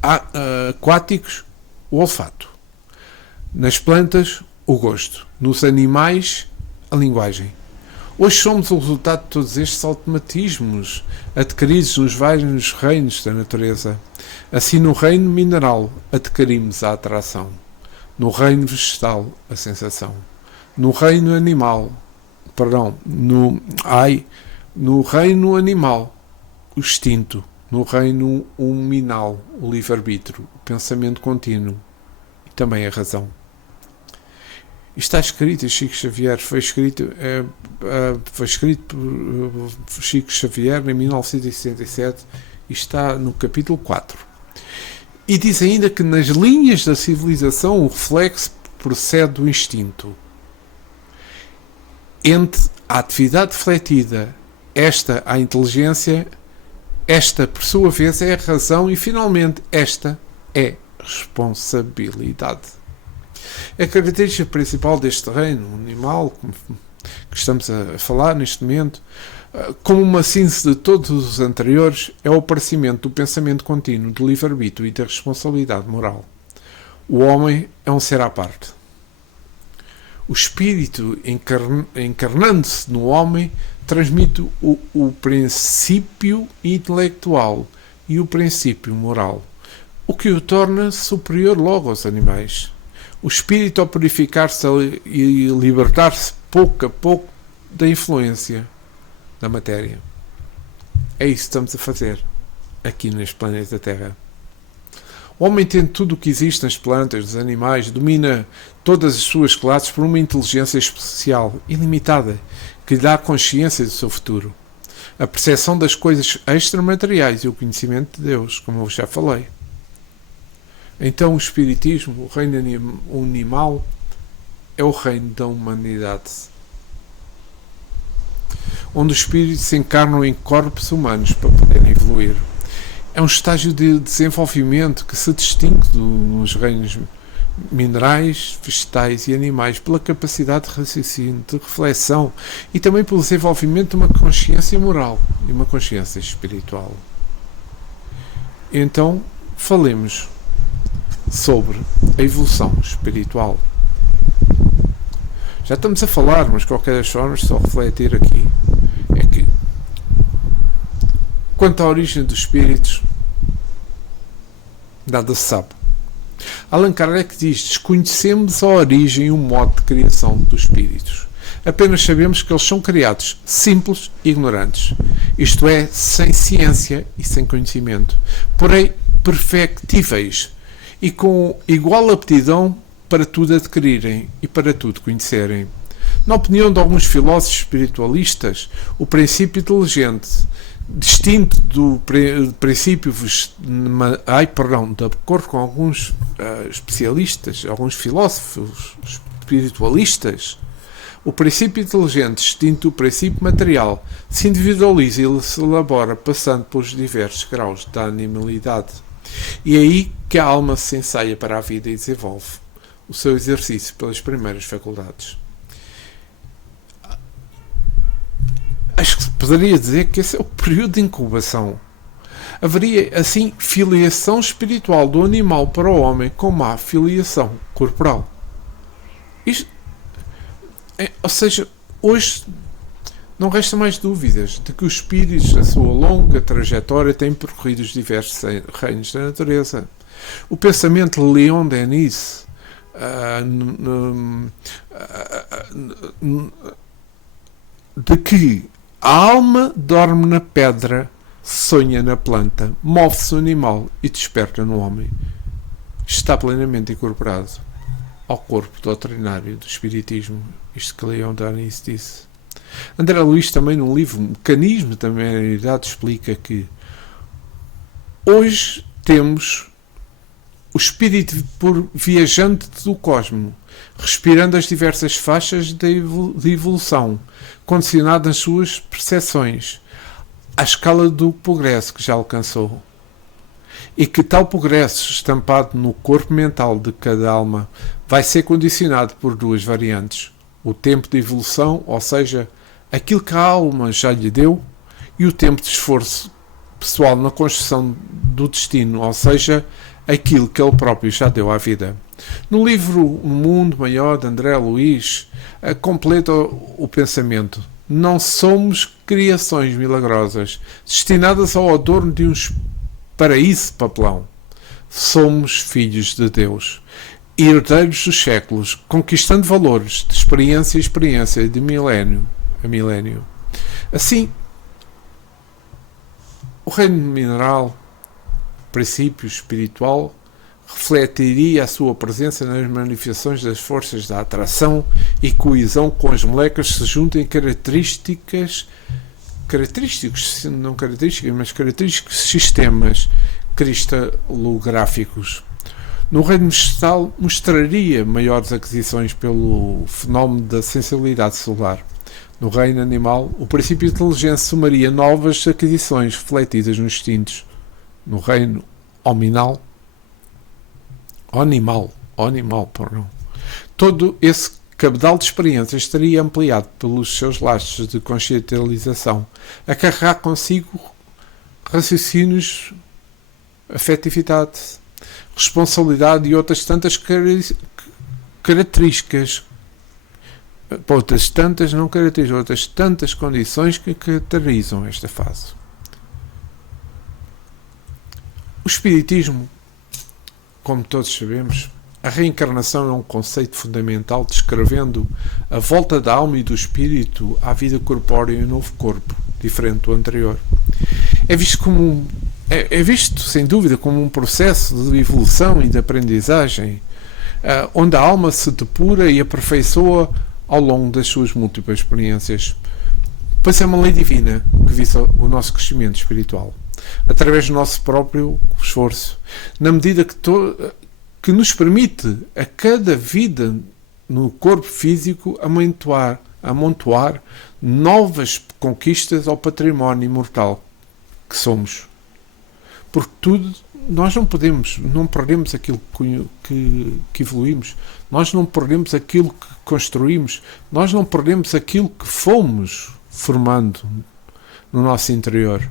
aquáticos, o olfato. Nas plantas, o gosto. Nos animais, a linguagem. Hoje somos o resultado de todos estes automatismos adquiridos nos vários reinos da natureza. Assim, no reino mineral, adquirimos a atração. No reino vegetal, a sensação. No reino animal, no reino animal, o instinto. No reino huminal, o livre-arbítrio, o pensamento contínuo e também a razão. Isto está escrito em Chico Xavier, foi escrito por Chico Xavier em 1967 e está no capítulo 4. E diz ainda que nas linhas da civilização o reflexo procede do instinto. Entre a atividade refletida, esta a inteligência, esta por sua vez é a razão e finalmente esta é responsabilidade. A característica principal deste reino animal que estamos a falar neste momento, como uma síntese de todos os anteriores, é o aparecimento do pensamento contínuo, do livre-arbítrio e da responsabilidade moral. O homem é um ser à parte. O espírito, encarnando-se no homem, transmite o princípio intelectual e o princípio moral, o que o torna superior logo aos animais. O espírito, ao purificar-se e libertar-se pouco a pouco da influência da matéria. É isso que estamos a fazer aqui neste planeta Terra. O homem tem tudo o que existe nas plantas, nos animais, domina todas as suas classes por uma inteligência especial, ilimitada, que lhe dá consciência do seu futuro. A percepção das coisas extramateriais e o conhecimento de Deus, como eu já falei. Então o espiritismo, o reino animal, é o reino da humanidade, onde os espíritos se encarnam em corpos humanos para poderem evoluir. É um estágio de desenvolvimento que se distingue nos reinos minerais, vegetais e animais pela capacidade de raciocínio, de reflexão e também pelo desenvolvimento de uma consciência moral e uma consciência espiritual. Então, falemos sobre a evolução espiritual. Já estamos a falar, mas de qualquer forma, só refletir aqui, é que quanto à origem dos espíritos, nada se sabe. Allan Kardec diz: desconhecemos a origem e o modo de criação dos espíritos. Apenas sabemos que eles são criados simples e ignorantes, isto é, sem ciência e sem conhecimento, porém perfectíveis e com igual aptidão para tudo adquirirem e para tudo conhecerem. Na opinião de alguns filósofos espiritualistas, o princípio inteligente, distinto do princípio, de acordo com alguns especialistas, alguns filósofos espiritualistas, o princípio inteligente, distinto do princípio material, se individualiza e se elabora passando pelos diversos graus da animalidade. E é aí que a alma se ensaia para a vida e desenvolve o seu exercício pelas primeiras faculdades. Acho que se poderia dizer que esse é o período de incubação. Haveria, assim, filiação espiritual do animal para o homem, como há filiação corporal. Ou seja, hoje não resta mais dúvidas de que os espíritos, na sua longa trajetória, têm percorrido os diversos reinos da natureza. O pensamento de Leon Denis de que a alma dorme na pedra, sonha na planta, move-se no animal e desperta no homem, está plenamente incorporado ao corpo doutrinário do Espiritismo. Isto que Leon Denis disse. André Luiz, também num livro Mecanismo da Humanidade, explica que hoje temos o espírito viajante do cosmos, respirando as diversas faixas de evolução, condicionado nas suas percepções, à escala do progresso que já alcançou. E que tal progresso, estampado no corpo mental de cada alma, vai ser condicionado por duas variantes: o tempo de evolução, ou seja, aquilo que a alma já lhe deu, e o tempo de esforço pessoal na construção do destino, ou seja, aquilo que ele próprio já deu à vida. No livro Um Mundo Maior, de André Luiz, completa o pensamento: não somos criações milagrosas, destinadas ao adorno de um Para isso, papelão, somos filhos de Deus, herdeiros dos séculos, conquistando valores de experiência em experiência, de milénio a milénio. Assim, o reino mineral, princípio espiritual, refletiria a sua presença nas manifestações das forças da atração e coesão com as moléculas que se juntam em característicos sistemas cristalográficos. No reino vegetal, mostraria maiores aquisições pelo fenómeno da sensibilidade solar. No reino animal, o princípio de inteligência somaria novas aquisições refletidas nos instintos. No reino animal, todo esse cabedal de experiências estaria ampliado pelos seus lastros de consciencialização, a carregar consigo raciocínios, afetividade, responsabilidade e outras tantas características, outras tantas condições que caracterizam esta fase. O Espiritismo, como todos sabemos, a reencarnação é um conceito fundamental descrevendo a volta da alma e do espírito à vida corpórea em um novo corpo, diferente do anterior. É visto, sem dúvida, como um processo de evolução e de aprendizagem, onde a alma se depura e aperfeiçoa ao longo das suas múltiplas experiências. Pois é uma lei divina que visa o nosso crescimento espiritual, através do nosso próprio esforço, na medida que nos permite a cada vida no corpo físico amontoar novas conquistas ao património imortal que somos. Porque nós não perdemos aquilo que evoluímos, nós não perdemos aquilo que construímos, nós não perdemos aquilo que fomos formando no nosso interior,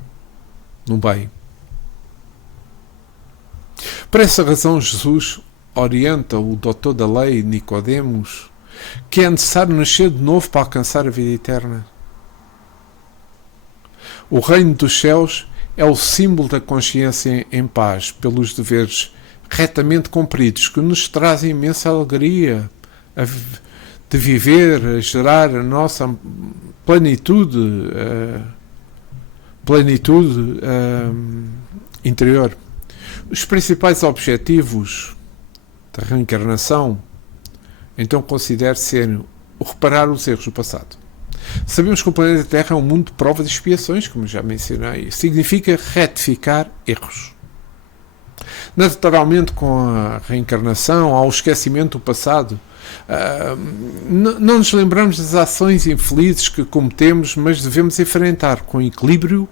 no bem. Por essa razão, Jesus orienta o doutor da lei, Nicodemos, que é necessário nascer de novo para alcançar a vida eterna. O reino dos céus é o símbolo da consciência em paz, pelos deveres retamente cumpridos, que nos trazem imensa alegria de viver, a gerar a nossa plenitude interior. Os principais objetivos da reencarnação, então, considero ser o reparar os erros do passado. Sabemos que o planeta Terra é um mundo de provas e expiações, como já mencionei. Significa retificar erros. Naturalmente, com a reencarnação, ao esquecimento do passado, não nos lembramos das ações infelizes que cometemos, mas devemos enfrentar com equilíbrio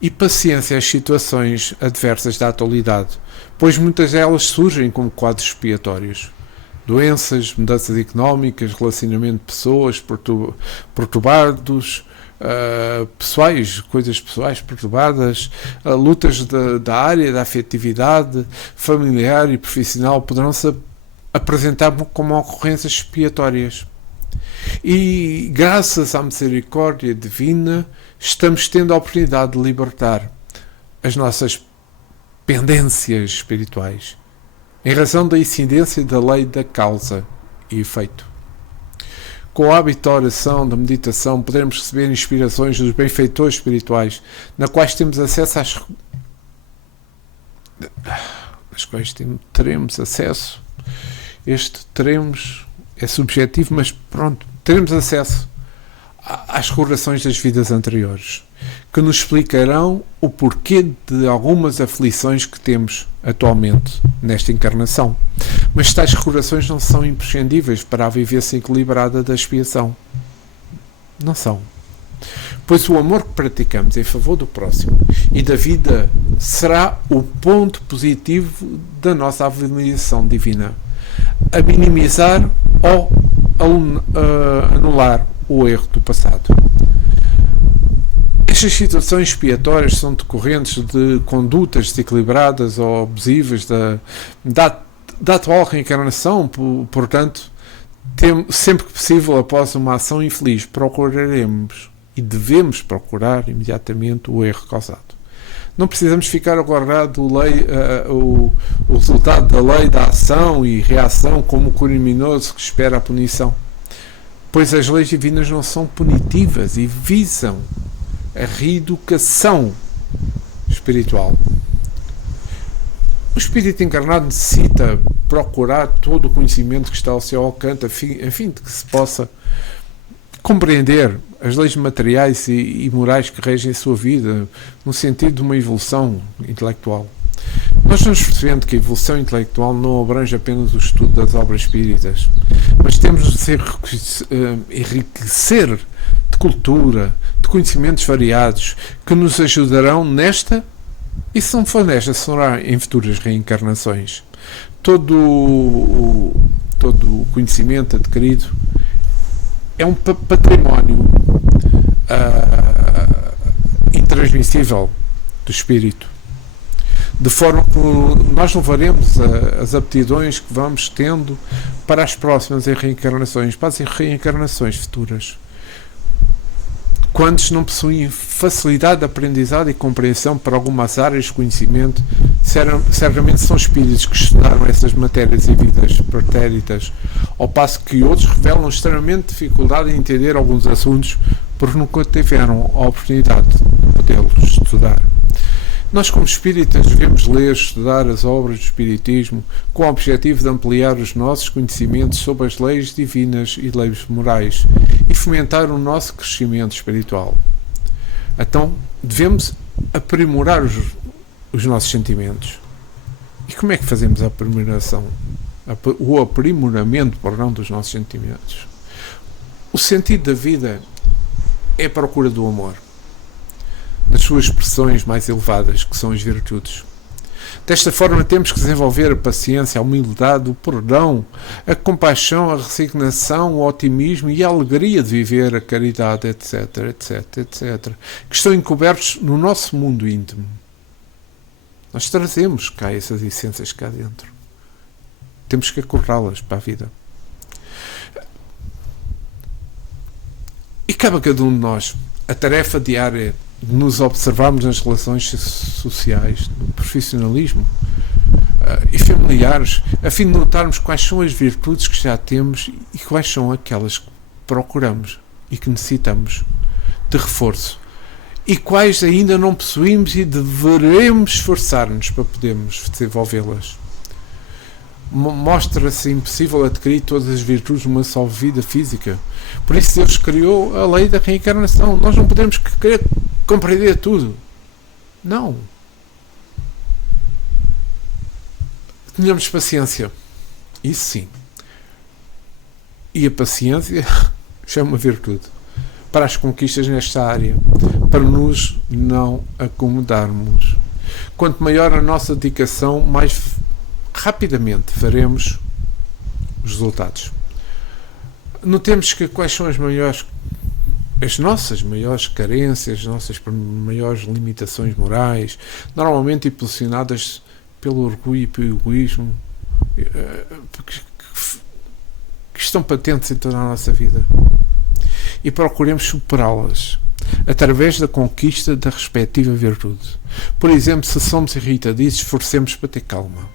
e paciência as situações adversas da atualidade, pois muitas delas surgem como quadros expiatórios. Doenças, mudanças económicas, relacionamento de pessoas perturbados, coisas pessoais perturbadas, lutas da área da afetividade familiar e profissional poderão-se apresentar como ocorrências expiatórias. E, graças à misericórdia divina, estamos tendo a oportunidade de libertar as nossas pendências espirituais, em razão da incidência da lei da causa e efeito. Com o hábito da oração, da meditação, podemos receber inspirações dos benfeitores espirituais, nas quais temos acesso teremos acesso. É subjetivo, mas pronto, teremos acesso às recordações das vidas anteriores, que nos explicarão o porquê de algumas aflições que temos atualmente nesta encarnação. Mas tais recordações não são imprescindíveis para a vivência equilibrada da expiação. Não são. Pois o amor que praticamos em favor do próximo e da vida será o ponto positivo da nossa avaliação divina, a minimizar ou anular o erro do passado. Estas situações expiatórias são decorrentes de condutas desequilibradas ou abusivas da atual reencarnação. Portanto, sempre que possível, após uma ação infeliz, procuraremos e devemos procurar imediatamente o erro causado. Não precisamos ficar a guardar o resultado da lei da ação e reação como o criminoso que espera a punição. Pois as leis divinas não são punitivas e visam a reeducação espiritual. O espírito encarnado necessita procurar todo o conhecimento que está ao seu alcance, a fim de que se possa compreender as leis materiais e morais que regem a sua vida, no sentido de uma evolução intelectual. Nós vamos percebendo que a evolução intelectual não abrange apenas o estudo das obras espíritas, mas temos de ser enriquecer de cultura, de conhecimentos variados, que nos ajudarão nesta, e se não for nesta, será em futuras reencarnações. Todo o conhecimento adquirido é um património intransmissível do espírito, de forma que nós levaremos as aptidões que vamos tendo para as próximas reencarnações, para as reencarnações futuras. Quantos não possuem facilidade de aprendizado e compreensão para algumas áreas de conhecimento, certamente são espíritos que estudaram essas matérias em vidas pretéritas, ao passo que outros revelam extremamente dificuldade em entender alguns assuntos porque nunca tiveram a oportunidade de podê-los estudar. Nós, como espíritas, devemos ler e estudar as obras do Espiritismo com o objetivo de ampliar os nossos conhecimentos sobre as leis divinas e leis morais e fomentar o nosso crescimento espiritual. Então, devemos aprimorar os nossos sentimentos. E como é que fazemos a aprimoração? O aprimoramento, dos nossos sentimentos. O sentido da vida é a procura do amor, nas suas expressões mais elevadas, que são as virtudes. Desta forma, temos que desenvolver a paciência, a humildade, o perdão, a compaixão, a resignação, o otimismo e a alegria de viver, a caridade, etc, etc, etc, que estão encobertos no nosso mundo íntimo. Nós trazemos cá essas essências cá dentro. Temos que acordá-las para a vida. E cabe a cada um de nós a tarefa diária de nos observarmos nas relações sociais, no profissionalismo e familiares, a fim de notarmos quais são as virtudes que já temos e quais são aquelas que procuramos e que necessitamos de reforço, e quais ainda não possuímos e deveremos esforçar-nos para podermos desenvolvê-las. Mostra-se impossível adquirir todas as virtudes numa só vida física. Por isso Deus criou a lei da reencarnação. Nós não podemos querer compreender tudo. Não. Tenhamos paciência. Isso sim. E a paciência já é uma virtude para as conquistas nesta área, para nos não acomodarmos. Quanto maior a nossa dedicação, mais rapidamente veremos os resultados. Notemos que quais são as nossas maiores carências, as nossas maiores limitações morais, normalmente impulsionadas pelo orgulho e pelo egoísmo, que estão patentes em toda a nossa vida. E procuremos superá-las através da conquista da respectiva virtude. Por exemplo, se somos irritadiços, esforcemos para ter calma.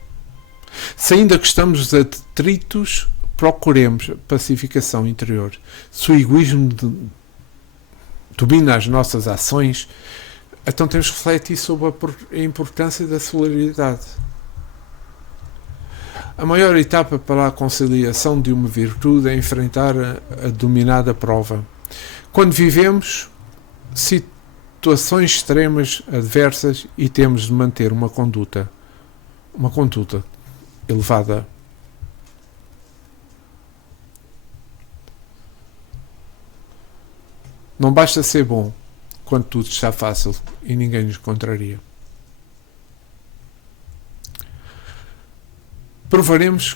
Se ainda gostamos dos atritos, procuremos pacificação interior. Se o egoísmo domina as nossas ações, então temos que refletir sobre a importância da solidariedade. A maior etapa para a conciliação de uma virtude é enfrentar a dominada prova. Quando vivemos situações extremas, adversas, e temos de manter uma conduta elevada. Não basta ser bom quando tudo está fácil e ninguém nos contraria. Provaremos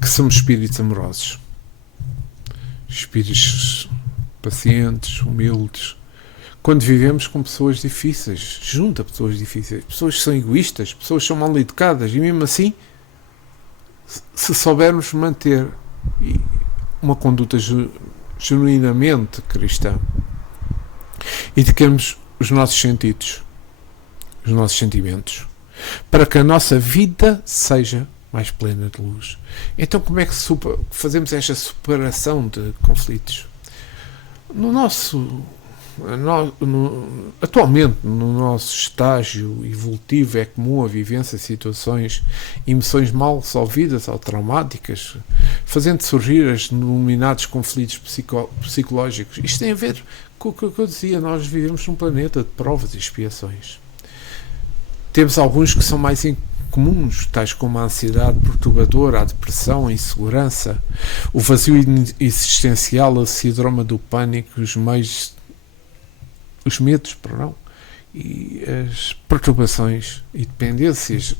que somos espíritos amorosos, espíritos pacientes, humildes, quando vivemos com pessoas difíceis, junto a pessoas difíceis, pessoas que são egoístas, pessoas que são mal educadas, e mesmo assim, se soubermos manter uma conduta genuinamente cristã e dediquemos os nossos sentidos, os nossos sentimentos, para que a nossa vida seja mais plena de luz. Então, como é que fazemos esta superação de conflitos? Atualmente, no nosso estágio evolutivo, é comum a vivência de situações, emoções mal resolvidas ou traumáticas, fazendo surgir os denominados conflitos psicológicos. Isto tem a ver com o que eu dizia, nós vivemos num planeta de provas e expiações. Temos alguns que são mais comuns, tais como a ansiedade perturbadora, a depressão, a insegurança, o vazio existencial, a síndrome do pânico, os medos, e as perturbações e dependências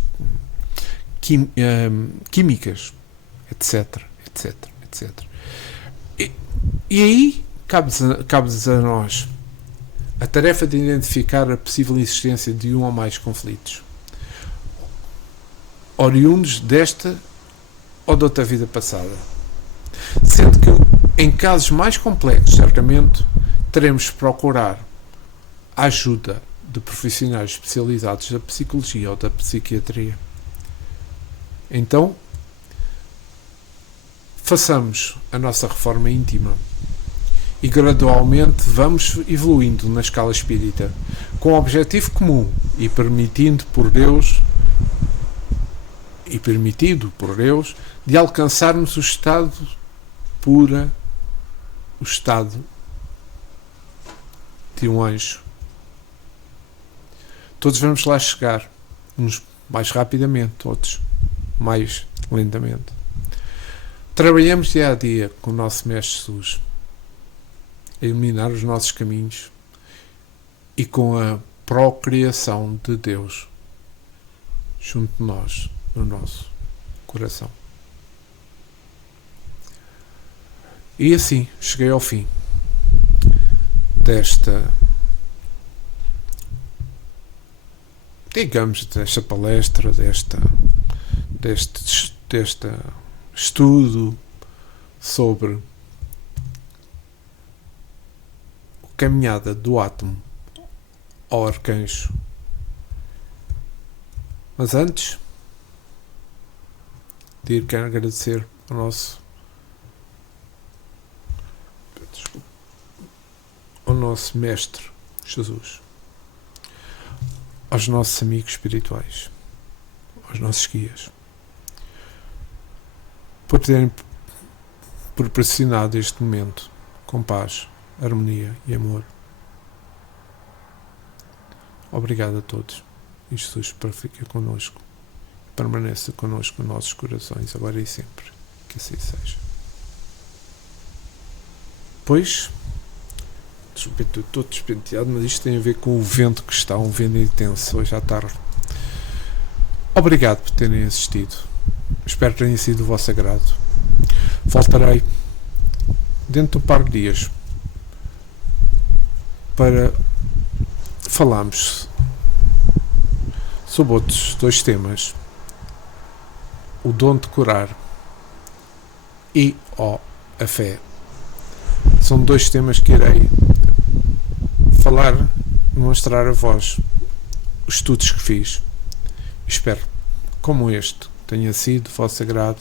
químicas, etc. E aí cabe-nos a nós a tarefa de identificar a possível existência de um ou mais conflitos, oriundos desta ou de outra vida passada. Sendo que, em casos mais complexos, certamente, teremos de procurar a ajuda de profissionais especializados da psicologia ou da psiquiatria. Então, façamos a nossa reforma íntima e gradualmente vamos evoluindo na escala espírita, com o objetivo comum e permitido por Deus de alcançarmos o estado pura, o estado de um anjo. Todos vamos lá chegar, uns mais rapidamente, outros mais lentamente. Trabalhamos dia a dia com o nosso Mestre Jesus a iluminar os nossos caminhos e com a procriação de Deus junto de nós, no nosso coração. E assim cheguei ao fim desta palestra, deste estudo sobre a caminhada do átomo ao arcanjo. Mas antes de ir, quero agradecer ao nosso Mestre Jesus, aos nossos amigos espirituais, aos nossos guias, por terem proporcionado este momento com paz, harmonia e amor. Obrigado a todos. E Jesus fica connosco, permaneça connosco nos nossos corações, agora e sempre. Que assim seja. Pois, estou despenteado, mas isto tem a ver com o vento que está, um vento intenso hoje à tarde. Obrigado por terem assistido. Espero que tenha sido do vosso agrado. Voltarei dentro de um par de dias para falarmos sobre outros 2 temas: o dom de curar e a fé. São 2 temas que irei falar e mostrar a vós os estudos que fiz. Espero, como este, tenha sido do vosso agrado,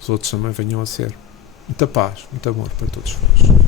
os outros também venham a ser. Muita paz, muito amor para todos vós.